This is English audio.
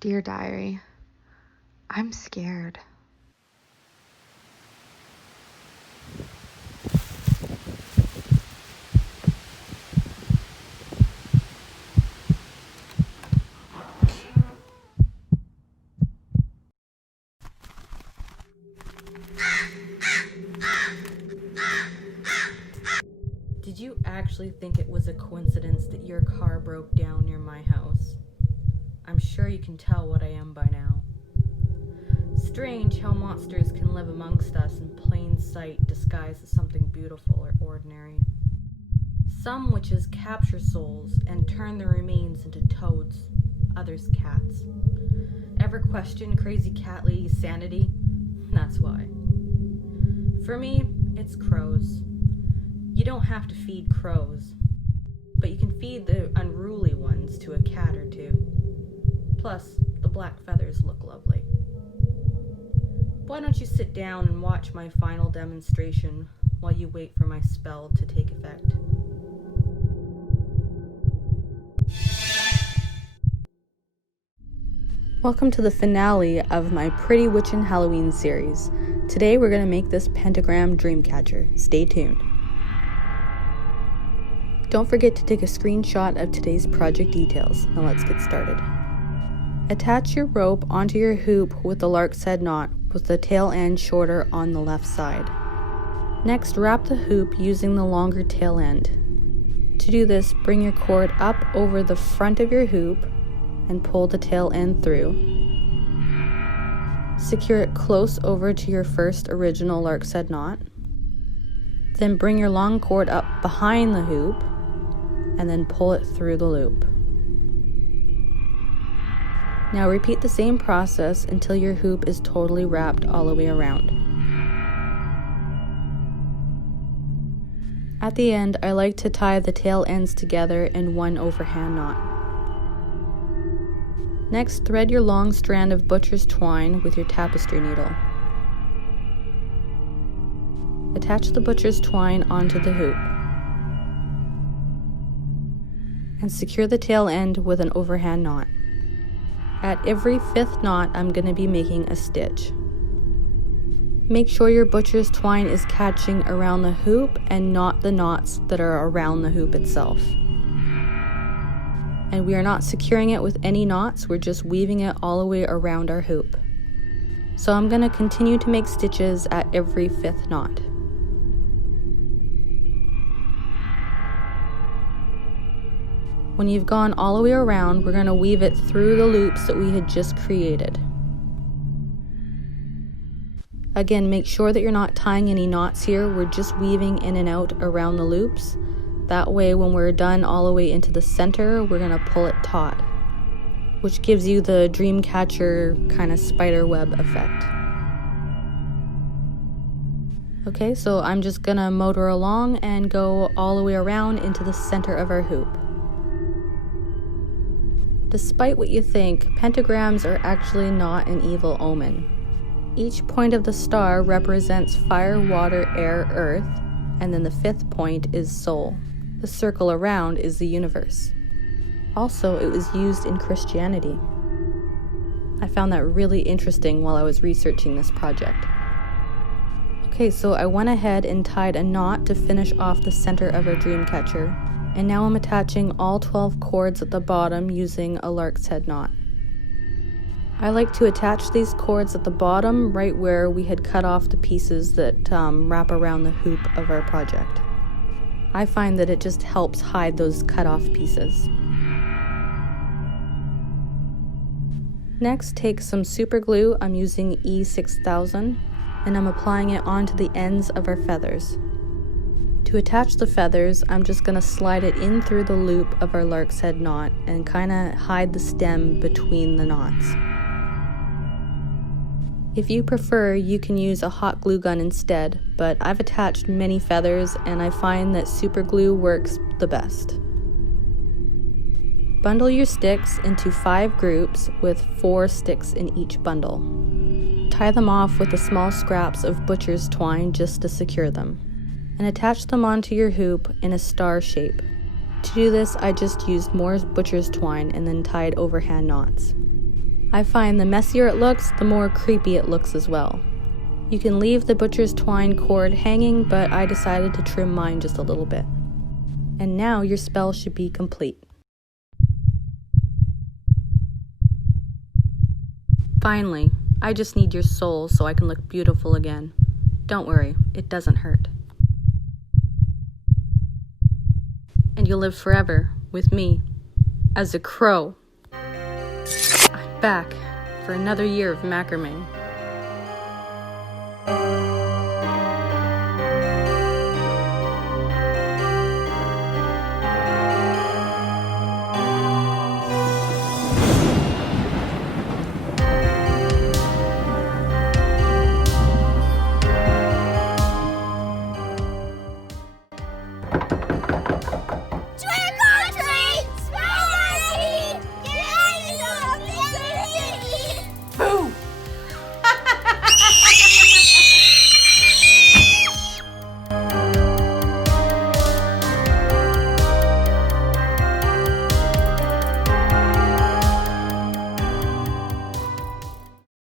Dear Diary, I'm scared. Did you actually think it was a coincidence that your car broke down near my house? I'm sure you can tell what I am by now. Strange how monsters can live amongst us in plain sight, disguised as something beautiful or ordinary. Some witches capture souls and turn their remains into toads, others cats. Ever question crazy cat lady's sanity? That's why. For me, it's crows. You don't have to feed crows, but you can feed the unruly ones to a cat or two. Plus, the black feathers look lovely. Why don't you sit down and watch my final demonstration while you wait for my spell to take effect? Welcome to the finale of my Pretty Witchin Halloween series. Today we're going to make this pentagram dream catcher. Stay tuned. Don't forget to take a screenshot of today's project details. Now let's get started. Attach your rope onto your hoop with the lark's head knot, with the tail end shorter on the left side. Next, wrap the hoop using the longer tail end. To do this, bring your cord up over the front of your hoop and pull the tail end through. Secure it close over to your first original lark's head knot. Then bring your long cord up behind the hoop and then pull it through the loop. Now repeat the same process until your hoop is totally wrapped all the way around. At the end, I like to tie the tail ends together in one overhand knot. Next, thread your long strand of butcher's twine with your tapestry needle. Attach the butcher's twine onto the hoop and secure the tail end with an overhand knot. At every fifth knot, I'm going to be making a stitch. Make sure your butcher's twine is catching around the hoop and not the knots that are around the hoop itself. And we are not securing it with any knots, we're just weaving it all the way around our hoop. So I'm going to continue to make stitches at every fifth knot. When you've gone all the way around, we're going to weave it through the loops that we had just created. Again, make sure that you're not tying any knots here, we're just weaving in and out around the loops. That way, when we're done all the way into the center, we're going to pull it taut, which gives you the dream catcher kind of spider web effect. Okay, so I'm just going to motor along and go all the way around into the center of our hoop. Despite what you think, pentagrams are actually not an evil omen. Each point of the star represents fire, water, air, earth, and then the fifth point is soul. The circle around is the universe. Also, it was used in Christianity. I found that really interesting while I was researching this project. Okay, so I went ahead and tied a knot to finish off the center of our dream catcher. And now I'm attaching all 12 cords at the bottom using a lark's head knot. I like to attach these cords at the bottom right where we had cut off the pieces that wrap around the hoop of our project. I find that it just helps hide those cut off pieces. Next, take some super glue. I'm using E6000 and I'm applying it onto the ends of our feathers. To attach the feathers, I'm just going to slide it in through the loop of our lark's head knot and kind of hide the stem between the knots. If you prefer, you can use a hot glue gun instead, but I've attached many feathers and I find that super glue works the best. Bundle your sticks into 5 groups with 4 sticks in each bundle. Tie them off with the small scraps of butcher's twine just to secure them, and attach them onto your hoop in a star shape. To do this, I just used more butcher's twine and then tied overhand knots. I find the messier it looks, the more creepy it looks as well. You can leave the butcher's twine cord hanging, but I decided to trim mine just a little bit. And now your spell should be complete. Finally, I just need your soul so I can look beautiful again. Don't worry, it doesn't hurt. And you'll live forever with me as a crow. I'm back for another year of macrame.